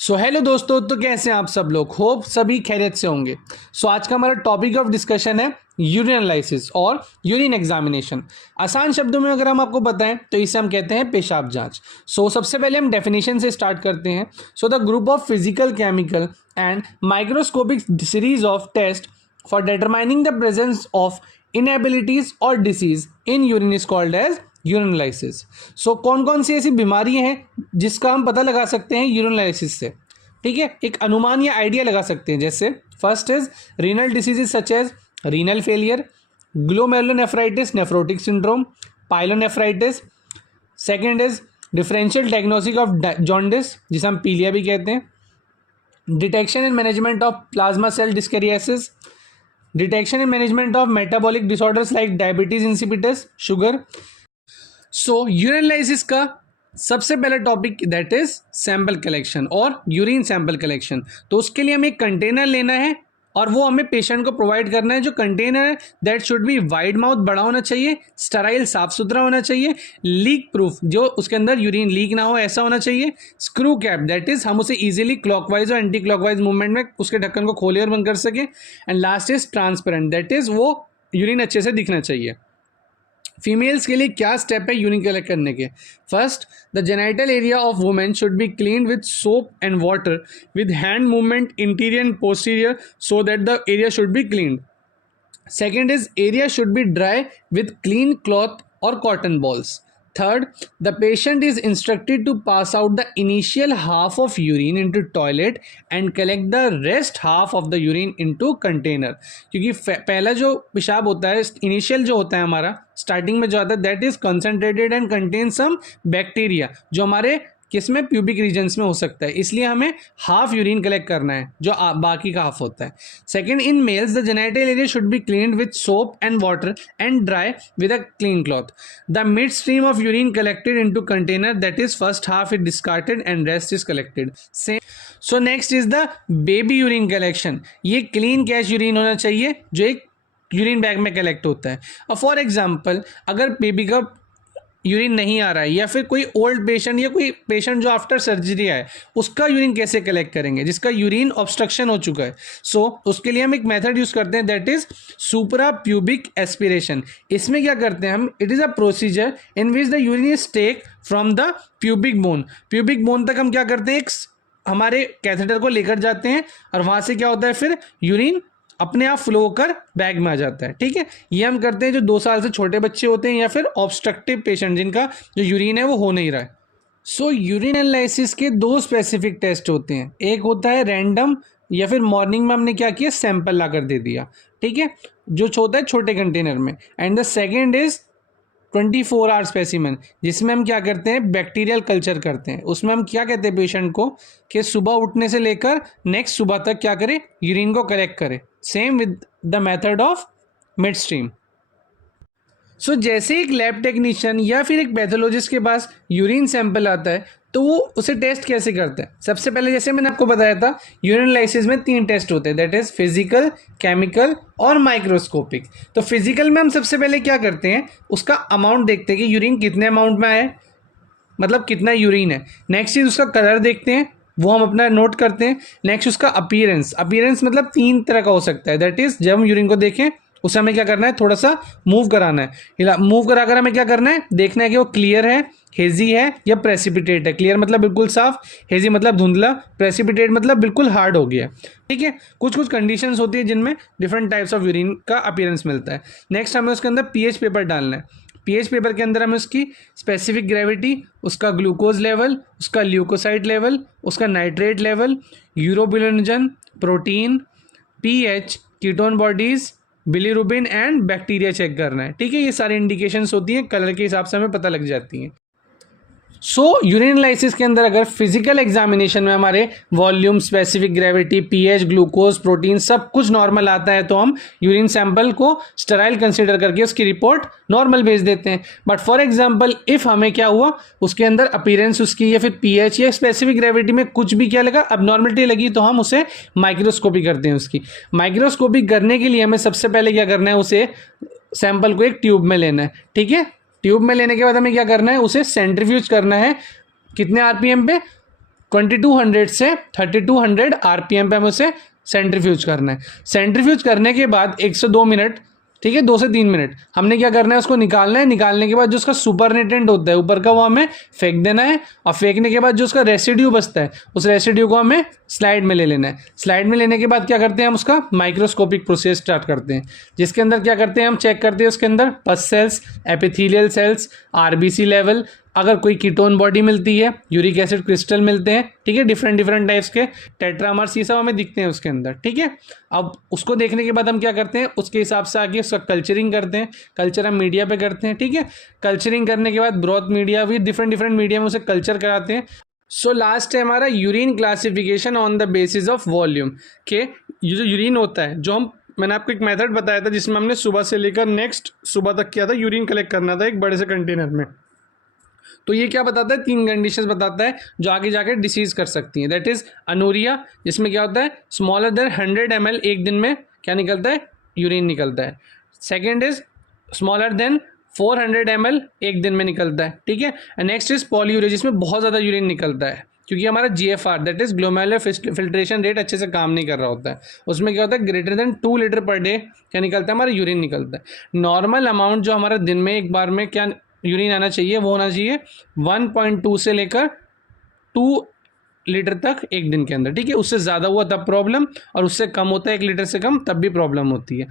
So hello दोस्तों, तो कैसे हैं आप सब लोग। होप सभी खैरियत से होंगे। आज का हमारा टॉपिक ऑफ डिस्कशन है यूरिन एनालिसिस और यूरिन एग्जामिनेशन। आसान शब्दों में अगर हम आपको बताएं तो इसे हम कहते हैं पेशाब जांच। सबसे पहले हम डेफिनेशन से स्टार्ट करते हैं। The group of physical, chemical and microscopic series of test for determining the presence of inabilities और disease in urine is called as urinalysis. कौन कौन सी ऐसी बीमारियां हैं जिसका हम पता लगा सकते हैं यूरिनलाइसिस से। ठीक है, एक अनुमान या आइडिया लगा सकते हैं। जैसे first is renal diseases such as renal failure, glomerulonephritis, nephrotic syndrome, pyelonephritis. Second is differential diagnosis of jaundice, जिसे हम पीलिया भी कहते हैं। Detection and management of plasma cell dyskaryosis, detection and management of metabolic disorders like diabetes insipidus, sugar. Urinalysis का सबसे पहला topic that is sample collection और यूरिन सैंपल कलेक्शन। तो उसके लिए हमें एक कंटेनर लेना है और वो हमें पेशेंट को प्रोवाइड करना है। जो कंटेनर है that should be wide mouth, बड़ा होना चाहिए, स्टराइल, साफ सुथरा होना चाहिए, लीक प्रूफ, जो उसके अंदर यूरिन लीक ना हो ऐसा होना चाहिए। स्क्रू कैप दैट इज हम उसे इजीली क्लॉकवाइज और एंटी क्लॉकवाइज मूवमेंट में उसके ढक्कन को खोले और बंद कर सके। And last is transparent that is वो यूरिन अच्छे से दिखना चाहिए। फीमेल्स के लिए क्या स्टेप है यूरिन कलेक्ट करने के। First, the genital area of women should be clean with soap and water with hand movement interior and posterior so that the area should be cleaned. Second is area should be dry with clean cloth और cotton balls. Third, the patient is instructed to pass out the initial half of urine into toilet and collect the rest half of the urine into container। क्योंकि पहला जो पेशाब होता है, initial जो होता है हमारा स्टार्टिंग में जो आता है, that is concentrated and contain some bacteria जो हमारे किसमें प्यूबिक रीजन्स में हो सकता है। इसलिए हमें हाफ यूरिन कलेक्ट करना है जो बाकी का हाफ होता है। Second, in males the genital area should be cleaned with soap and water and dry with a clean cloth. The mid stream of urine collected into container that is first half is discarded and rest is collected. So next is the baby urine collection. ये clean catch urine होना चाहिए जो एक urine bag में collect होता है। और for example अगर बेबी का यूरिन नहीं आ रहा है या फिर कोई ओल्ड पेशेंट या कोई पेशेंट जो आफ्टर सर्जरी आए, उसका यूरिन कैसे कलेक्ट करेंगे जिसका यूरिन ऑब्स्ट्रक्शन हो चुका है। उसके लिए हम एक मेथड यूज करते हैं that is suprapubic aspiration. इसमें क्या करते हैं हम, it is a procedure in which the urine is take from the pubic bone. Pubic bone तक हम क्या करते हैं, एक हमारे कैथेटर को लेकर जाते हैं और वहां से क्या होता है, फिर यूरिन अपने आप फ्लो होकर बैग में आ जाता है। ठीक है, ये हम करते हैं जो 2 साल से छोटे बच्चे होते हैं या फिर ऑब्स्ट्रक्टिव पेशेंट जिनका जो यूरिन है वो हो नहीं रहा है। यूरिन एनालिसिस के 2 स्पेसिफिक टेस्ट होते हैं। एक होता है रैंडम, या फिर मॉर्निंग में हमने क्या किया, सैंपल ला कर दे दिया। ठीक है, जो होता है छोटे कंटेनर में। And the second is 24 hour specimen, जिसमें हम क्या करते हैं, बैक्टीरियल कल्चर करते हैं। उसमें हम क्या कहते हैं पेशेंट को कि सुबह उठने से लेकर नेक्स्ट सुबह तक क्या करें, यूरिन को कलेक्ट करें। Same with the method of mid stream. जैसे एक लैब टेक्नीशियन या फिर एक पैथोलॉजिस्ट के पास यूरिन सैंपल आता है तो वो उसे टेस्ट कैसे करते हैं। सबसे पहले जैसे मैंने आपको बताया था, यूरिन एनालिसिस में 3 टेस्ट होते हैं दैट इज फिजिकल, केमिकल और माइक्रोस्कोपिक। तो फिजिकल में हम सबसे पहले क्या करते हैं, उसका अमाउंट देखते हैं कि यूरिन कितने अमाउंट में आया है, मतलब कितना यूरिन है। नेक्स्ट चीज उसका कलर देखते हैं, वो हम अपना नोट करते हैं। नेक्स्ट उसका अपीयरेंस, अपीयरेंस मतलब 3 तरह का हो सकता है दैट इज जब हम यूरिन को देखें उसे हमें क्या करना है, थोड़ा सा मूव कराना है। मूव कराकर हमें क्या करना है, देखना है कि वो क्लियर है, हेजी है या प्रेसिपिटेट है। क्लियर मतलब बिल्कुल साफ, हेजी मतलब धुंधला, प्रेसिपिटेट मतलब बिल्कुल हार्ड हो गया। ठीक है, कुछ कुछ कंडीशंस होती है जिनमें डिफरेंट टाइप्स ऑफ यूरिन का अपीयरेंस मिलता है। नेक्स्ट हमें उसके अंदर पीएच पेपर डालना है। पीएच पेपर के अंदर हमें उसकी स्पेसिफिक ग्रेविटी, उसका ग्लूकोज लेवल, उसका ल्यूकोसाइड लेवल, उसका nitrate level, urobilinogen, protein, pH, ketone bodies, bilirubin and bacteria check करना है। ठीक है, ये सारी इंडिकेशंस होती हैं, कलर के हिसाब से हमें पता लग जाती हैं। यूरिन एनालिसिस के अंदर अगर फिजिकल एग्जामिनेशन में हमारे volume, specific gravity, pH, glucose, protein सब कुछ नॉर्मल आता है तो हम यूरिन सैंपल को स्टेराइल कंसीडर करके उसकी रिपोर्ट नॉर्मल भेज देते हैं। बट फॉर एग्जांपल इफ हमें क्या हुआ, उसके अंदर अपीयरेंस उसकी या फिर पीएच या स्पेसिफिक ग्रेविटी में कुछ भी क्या लगा, अबनॉर्मलिटी लगी, तो हम उसे माइक्रोस्कोपी करते हैं। उसकी माइक्रोस्कोपी करने के लिए हमें सबसे पहले क्या करना है, उसे सैंपल को एक ट्यूब में लेना है। ठीक है, ट्यूब में लेने के बाद हमें क्या करना है, उसे सेंट्रीफ्यूज करना है। कितने आरपीएम पे, 2200 से 3200 आरपीएम पे हमें उसे सेंट्रीफ्यूज करना है। सेंट्रीफ्यूज करने के बाद 102 मिनट, ठीक है, 2 से 3 मिनट हमने क्या करना है, उसको निकालना है। निकालने के बाद जो उसका सुपरनेटेंट होता है ऊपर का, वो हमें फेंक देना है। और फेंकने के बाद जो उसका रेसिड्यू बचता है, उस रेसिड्यू को हमें स्लाइड में ले लेना है। स्लाइड में लेने के बाद क्या करते हैं, हम उसका माइक्रोस्कोपिक प्रोसेस स्टार्ट करते हैं, जिसके अंदर क्या करते हैं, हम चेक करते हैं उसके अंदर पस sales, epithelial cells, RBC level, अगर कोई कीटोन बॉडी मिलती है, यूरिक एसिड क्रिस्टल मिलते हैं, ठीक है, डिफरेंट डिफरेंट टाइप्स के टेट्रामर्स, ये सब हमें दिखते हैं उसके अंदर, ठीक है। अब उसको देखने के बाद हम क्या करते हैं, उसके हिसाब से आगे उसका कल्चरिंग करते हैं। कल्चर हम मीडिया पे करते हैं, ठीक है। कल्चरिंग करने के बाद ब्रॉथ मीडिया भी डिफरेंट डिफरेंट मीडिया में उसे कल्चर कराते हैं। सो लास्ट है हमारा urine classification on the basis of volume, के ये जो यूरिन होता है, जो मैंने आपको एक मेथड बताया था जिसमें हमने सुबह से लेकर नेक्स्ट सुबह तक किया था, यूरिन कलेक्ट करना था एक बड़े से कंटेनर में। तो ये क्या बताता है, 3 कंडीशंस बताता है जो आगे जाकर डिसीज कर सकती हैं। दैट इज अनूरिया, जिसमें क्या होता है, स्मॉलर देन 100 ml एक दिन में क्या निकलता है, यूरिन निकलता है। Second is smaller than 400 ml एक दिन में निकलता है, ठीक है। नेक्स्ट इज पॉलीयूरिया, जिसमें बहुत ज़्यादा यूरिन निकलता है, क्योंकि हमारा GFR that is glomerular filtration rate अच्छे से काम नहीं कर रहा होता है। उसमें क्या होता है, greater than 2 litre per day क्या निकलता है, हमारा यूरिन निकलता है। नॉर्मल अमाउंट जो हमारा दिन में एक बार में क्या यूरिन आना चाहिए, वो होना चाहिए 1.2 से लेकर 2 लीटर तक एक दिन के अंदर, ठीक है। उससे ज़्यादा हुआ तब प्रॉब्लम, और उससे कम होता है 1 लीटर से कम तब भी प्रॉब्लम होती है।